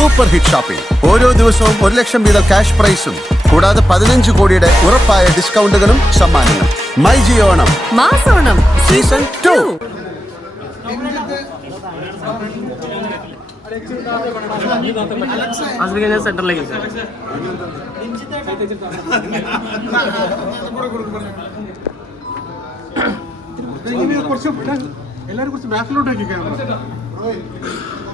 Super hit shopping ഓരോ ദിവസവും ഒരു ലക്ഷം വീതം ക്യാഷ് പ്രൈസും. കൂടാതെ പതിനഞ്ച് കോടിയുടെ ഉറപ്പായ ഡിസ്കൗണ്ടുകളും സമ്മാനങ്ങളും. മൈ ജിയോ ഓണം. മാസോണം സീസൺ ടു. സെന്ററിലേക്ക് കുറച്ച് എല്ലാരും കുറച്ച് ബാക്കിലോട്ട് ക്യാമറ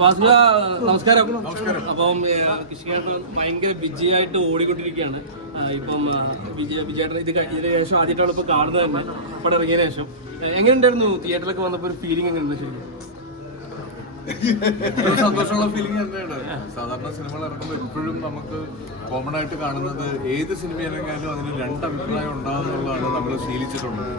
വാസുക നമസ്കാരം. അപ്പം കൃഷിയായിട്ട് ഭയങ്കര ബിജിയായിട്ട് ഓടിക്കൊണ്ടിരിക്കുകയാണ്. ഇപ്പം വിജയ വിജയേട്ടൻ ഇത് കഴിഞ്ഞതിന് ശേഷം ആദ്യമായിട്ടാണ് ഇപ്പം കാണുന്നത് തന്നെ. ഇവിടെ ഇറങ്ങിയതിനു ശേഷം. എങ്ങനെ ഉണ്ടായിരുന്നു തിയേറ്ററിലൊക്കെ വന്നപ്പോൾ ഒരു ഫീലിംഗ് ശരിക്കും? ഒരു സന്തോഷമുള്ള ഫീലിംഗ് തന്നെയാണ്. സാധാരണ സിനിമകൾ ഇറങ്ങുമ്പോൾ എപ്പോഴും നമുക്ക് കോമൺ ആയിട്ട് കാണുന്നത് ഏത് സിനിമ ഇറങ്ങിയാലും അതിന് രണ്ട് അഭിപ്രായം ഉണ്ടാകുന്നുള്ളതാണ് നമ്മൾ ശീലിച്ചിട്ടുള്ളത്.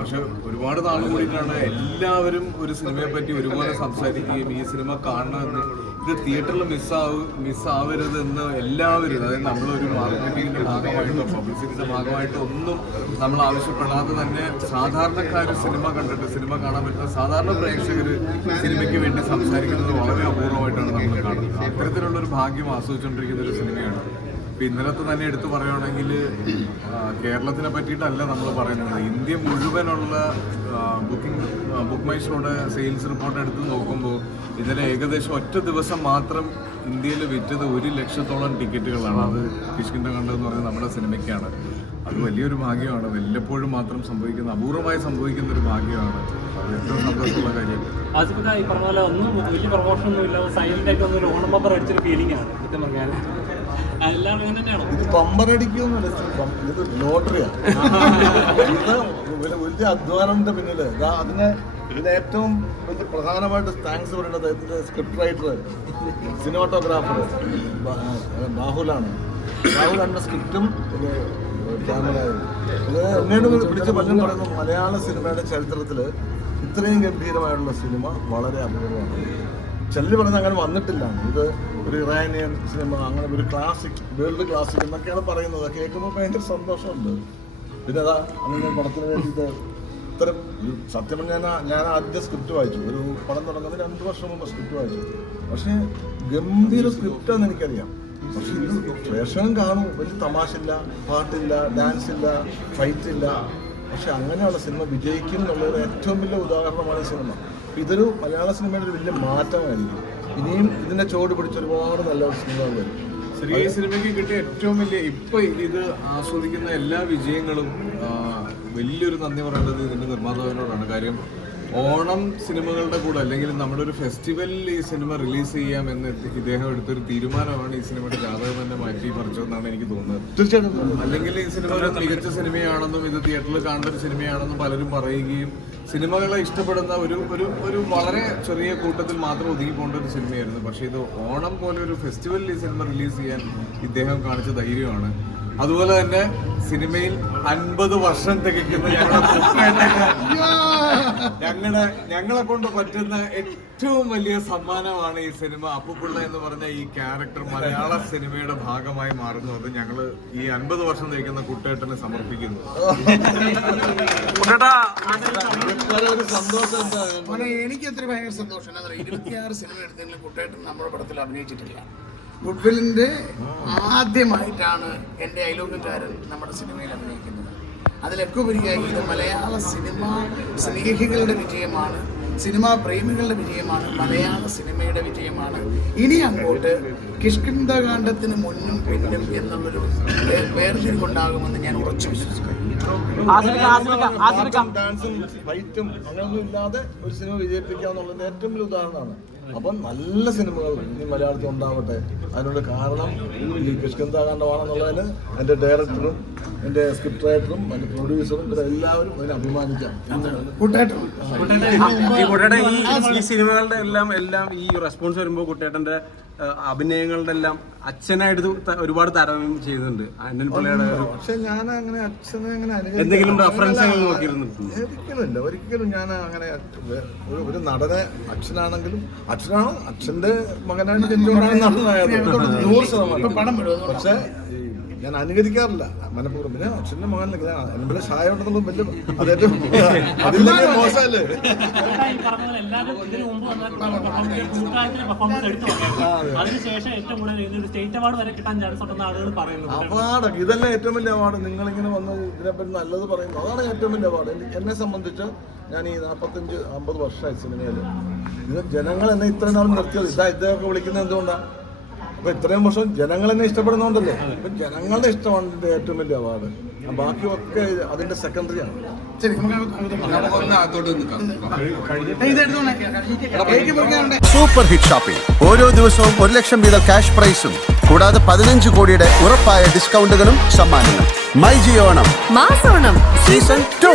പക്ഷെ ഒരുപാട് നാൾ കൂടിയിട്ടാണ് എല്ലാവരും ഒരു സിനിമയെ പറ്റി ഒരുപോലെ സംസാരിക്കുകയും ഈ സിനിമ കാണണമെന്ന് ഇത് തിയേറ്ററിൽ മിസ്സാവ് മിസ്സാവരുത് എന്ന് എല്ലാവരും അതായത് നമ്മളൊരു മാർക്കറ്റിംഗിന്റെ ഭാഗമായിട്ടോ പബ്ലിസിറ്റിയുടെ ഭാഗമായിട്ടോ ഒന്നും നമ്മൾ ആവശ്യപ്പെടാതെ തന്നെ സാധാരണക്കാർ സിനിമ കണ്ടിട്ട് സിനിമ കാണാൻ പറ്റുന്ന സാധാരണ പ്രേക്ഷകർ സിനിമയ്ക്ക് വേണ്ടി സംസാരിക്കുന്നത് വളരെ അപൂർവമായിട്ടാണ് നമ്മൾ കാണുന്നത്. അത്തരത്തിലുള്ള ഒരു ഭാഗ്യം ആസ്വദിച്ചുകൊണ്ടിരിക്കുന്ന ഒരു സിനിമയാണ് ഇപ്പൊ ഇന്നലത്തെ തന്നെ എടുത്തു പറയുകയാണെങ്കിൽ കേരളത്തിനെ പറ്റിയിട്ടല്ല നമ്മൾ പറയുന്നത്. ഇന്ത്യ മുഴുവനുള്ള ബുക്കിംഗ് ബുക്ക് മൈ ഷോയുടെ സെയിൽസ് റിപ്പോർട്ട് എടുത്ത് നോക്കുമ്പോൾ ഇന്നലെ ഏകദേശം ഒറ്റ ദിവസം മാത്രം ഇന്ത്യയിൽ വിറ്റത് ഒരു ലക്ഷത്തോളം ടിക്കറ്റുകളാണ്. അത് കിഷ്കിന്റെ കണ്ടെന്ന് പറയുന്നത് നമ്മുടെ സിനിമയ്ക്കാണ്. അത് വലിയൊരു ഭാഗ്യമാണ്. വല്ലപ്പോഴും മാത്രം സംഭവിക്കുന്ന അപൂർവമായി സംഭവിക്കുന്ന ഒരു ഭാഗ്യമാണ്. ഏറ്റവും സന്തോഷമുള്ള കാര്യം. ഈ ഒന്നും വലിയ പ്രൊമോഷൻ ഒന്നും സൈലന്റ് ആയിട്ട് ഒന്നും ഓണം ബമ്പർ ഫീലിംഗ് ആണ് സത്യം പറഞ്ഞാൽ ഇത് പമ്പറടിക്കൊന്നുമല്ല ഇത് ലോട്ടറിയാ. ഇത് വലിയ അധ്വാനത്തിന്റെ പിന്നിൽ. ഇതാ അതിന് ഇതിന് ഏറ്റവും വലിയ പ്രധാനമായിട്ട് താങ്ക്സ് പറയുന്നത് ഇതിന്റെ സ്ക്രിപ്റ്റ് റൈറ്റർ സിനിമാറ്റോഗ്രാഫർ ബാഹുലാണ്. ബാഹുൽ എന്ന സ്ക്രിപ്റ്റും ഇത് എന്നോട് പിടിച്ച് പലരും പറയുന്നു മലയാള സിനിമയുടെ ചരിത്രത്തിൽ ഇത്രയും ഗംഭീരമായിട്ടുള്ള സിനിമ വളരെ അപൂർവമാണ്. ചെല്ലി പറഞ്ഞ അങ്ങനെ വന്നിട്ടില്ല. ഇത് ഒരു ഇറാനിയൻ സിനിമ അങ്ങനെ ഒരു ക്ലാസിക് വേൾഡ് ക്ലാസിക് എന്നൊക്കെയാണ് പറയുന്നത്. കേൾക്കുമ്പോൾ ഭയങ്കര സന്തോഷമുണ്ട്. പിന്നെ അതാ അങ്ങനെ പടത്തിന് വേണ്ടിയിട്ട് ഇത്തരം ഒരു സത്യം പറഞ്ഞാൽ ഞാൻ ഞാൻ ആദ്യം സ്ക്രിപ്റ്റ് വായിച്ചു. ഒരു പടം തുടങ്ങുന്നത് രണ്ട് വർഷം മുമ്പ് സ്ക്രിപ്റ്റ് വായിച്ചു. പക്ഷേ ഗംഭീര സ്ക്രിപ്റ്റാന്ന് എനിക്കറിയാം. പക്ഷെ ഇത് പ്രേക്ഷകൻ കാണും. വലിയ തമാശയില്ല പാട്ടില്ല ഡാൻസ് ഇല്ല ഫൈറ്റ് ഇല്ല. പക്ഷെ അങ്ങനെയുള്ള സിനിമ വിജയിക്കും എന്നുള്ളൊരു ഏറ്റവും വലിയ ഉദാഹരണമാണ് ഈ സിനിമ. ഇതൊരു മലയാള സിനിമയുടെ ഒരു വലിയ മാറ്റമായിരിക്കും. ഇനിയും ഇതിന്റെ ചോട് പിടിച്ച് ഒരുപാട് നല്ല സിനിമകൾ വരും. ശരി ഈ സിനിമയ്ക്ക് കിട്ടിയ ഏറ്റവും വലിയ ഇപ്പൊ ഇത് ആസ്വദിക്കുന്ന എല്ലാ വിജയങ്ങളും വലിയൊരു നന്ദി പറയേണ്ടത് ഇതിന്റെ നിർമ്മാതാവിനോടാണ്. കാര്യം ഓണം സിനിമകളുടെ കൂടെ അല്ലെങ്കിൽ നമ്മുടെ ഒരു ഫെസ്റ്റിവലിൽ ഈ സിനിമ റിലീസ് ചെയ്യാം എന്ന് ഇദ്ദേഹം എടുത്തൊരു തീരുമാനമാണ് ഈ സിനിമയുടെ ജാതകം തന്നെ മാറ്റി പറിച്ചതെന്നാണ് എനിക്ക് തോന്നുന്നത്. തീർച്ചയായിട്ടും. അല്ലെങ്കിൽ ഈ സിനിമ ഒരു മികച്ച സിനിമയാണെന്നും ഇത് തിയേറ്ററിൽ കാണുന്ന ഒരു സിനിമയാണെന്നും പലരും പറയുകയും സിനിമകളെ ഇഷ്ടപ്പെടുന്ന ഒരു ഒരു ഒരു വളരെ ചെറിയ കൂട്ടത്തിൽ മാത്രം ഒതുങ്ങി പോകേണ്ട ഒരു സിനിമയായിരുന്നു. പക്ഷേ ഇത് ഓണം പോലെ ഒരു ഫെസ്റ്റിവലിൽ ഈ സിനിമ റിലീസ് ചെയ്യാൻ ഇദ്ദേഹം കാണിച്ച ധൈര്യമാണ്. അതുപോലെ തന്നെ സിനിമയിൽ അൻപത് വർഷം തികയ്ക്കുന്ന ഞങ്ങളുടെ ഞങ്ങളെ കൊണ്ട് പറ്റുന്ന ഏറ്റവും വലിയ സമ്മാനമാണ് ഈ സിനിമ അപ്പുപിള്ള എന്ന് പറഞ്ഞ ഈ ക്യാരക്ടർ മലയാള സിനിമയുടെ ഭാഗമായി മാറുന്നത് ഞങ്ങൾ ഈ അൻപത് വർഷം നയിക്കുന്ന കുട്ടേട്ടന് സമർപ്പിക്കുന്നു. എനിക്ക് അത്ര ഭയങ്കര സന്തോഷം. ഇരുപത്തിയാറ് സിനിമ എടുത്തെങ്കിലും കുട്ടേട്ടൻ നമ്മുടെ പടത്തിൽ അഭിനയിച്ചിട്ടില്ല. ഗുഡ്വില്ലിന്റെ ആദ്യമായിട്ടാണ് എന്റെ അയലോകക്കാരൻ നമ്മുടെ സിനിമയിൽ അഭിനയിക്കുന്നത്. അതിലൊക്കെ ഉപരിയായി ഇത് മലയാള സിനിമ സ്നേഹികളുടെ വിജയമാണ് സിനിമാ പ്രേമികളുടെ വിജയമാണ് മലയാള സിനിമയുടെ വിജയമാണ്. ഇനി അങ്ങോട്ട് കിഷ്കിന്ദകാന്ഡത്തിന് മുന്നും പിന്നും എന്നുള്ളൊരു വേർതിരിവുണ്ടാകുമെന്ന് ഞാൻ ഉറച്ചു വിശ്വസിക്കുന്നു. ഡാൻസും ഫൈറ്റും അങ്ങനെയൊന്നും ഇല്ലാതെ ഒരു സിനിമ വിജയിപ്പിക്കുക ഏറ്റവും വലിയ ഉദാഹരണമാണ്. അപ്പം നല്ല സിനിമകൾ ഇനി മലയാളത്തിൽ ഉണ്ടാവട്ടെ. അതിനുള്ള കാരണം ഈ കൃഷ്ണന്താകാണ്ടമാണെന്നുള്ളതിന് എന്റെ ഡയറക്ടറും എന്റെ സ്ക്രിപ്റ്റ് റൈറ്ററും എന്റെ പ്രൊഡ്യൂസറും ഇവരെല്ലാവരും അതിനെ അഭിമാനിക്കാം കൂട്ടേട്ടൻ കുട്ടേട്ടൻ ഈ ഈ സിനിമകളുടെ എല്ലാം എല്ലാം ഈ റെസ്പോൺസ് വരുമ്പോൾ കുട്ടേട്ടന്റെ അഭിനയങ്ങളുടെ എല്ലാം അച്ഛനായിട്ട് ഒരുപാട് താരതമ്യം ചെയ്യുന്നുണ്ട് അന്നൻ പിള്ളയുടെ പക്ഷെ ഞാൻ അങ്ങനെ അച്ഛനെ അങ്ങനെ എന്തെങ്കിലും റെഫറൻസ് നോക്കിയിരുന്നു ഒരിക്കലും ഇല്ല ഒരിക്കലും ഞാൻ അങ്ങനെ ഒരു നടനെ അച്ഛനാണെങ്കിലും അച്ഛനാണ് അച്ഛന്റെ മകനാണ് ജനിച്ചുകൊണ്ടാണ് നടനായത്. നൂറ് ശതമാനം. പക്ഷെ ഞാൻ അനുകരിക്കാറില്ല. മനഃപൂർവം. പിന്നെ അച്ഛന്റെ മകനിലേക്ക് ഞാൻ എന്നെ സഹായം ഉണ്ടെന്നുള്ള വലിയ അതേറ്റവും മോശമല്ലേ? ഏറ്റവും അവാർഡ് ഇതല്ലേ ഏറ്റവും വലിയ അവാർഡ്. നിങ്ങളിങ്ങനെ വന്ന് ഇതിനെപ്പറ്റി നല്ലത് പറയുന്നു അതാണ് ഏറ്റവും വലിയ അവാർഡ്. എന്നെ സംബന്ധിച്ച് ഞാൻ ഈ നാൽപ്പത്തഞ്ച് അമ്പത് വർഷമായി സിനിമയിൽ ഇത് ജനങ്ങൾ എന്നെ ഇത്രയും നാൾ നിർത്തിയത്. ഇതാ ഇതൊക്കെ വിളിക്കുന്നത് എന്തുകൊണ്ടാണ് അപ്പൊ ഇത്രയും വർഷം ജനങ്ങൾ എന്നെ ഇഷ്ടപ്പെടുന്നോണ്ടല്ലേ അപ്പൊ ജനങ്ങളുടെ ഇഷ്ടമാണ് ഇതിന്റെ ഏറ്റവും വലിയ അവാർഡ്. ബാക്കിയൊക്കെ അതിന്റെ സെക്കൻഡറി ആണ് സൂപ്പർ ഹിറ്റ് ഷോപ്പിംഗ് ഓരോ ദിവസവും ഒരു ലക്ഷം വീതം ക്യാഷ് പ്രൈസും കൂടാതെ പതിനഞ്ച് കോടിയുടെ ഉറപ്പായ ഡിസ്കൗണ്ടുകളും സമ്മാനങ്ങളും. മൈ ജിയോണം മാസോണം സീസൺ ടു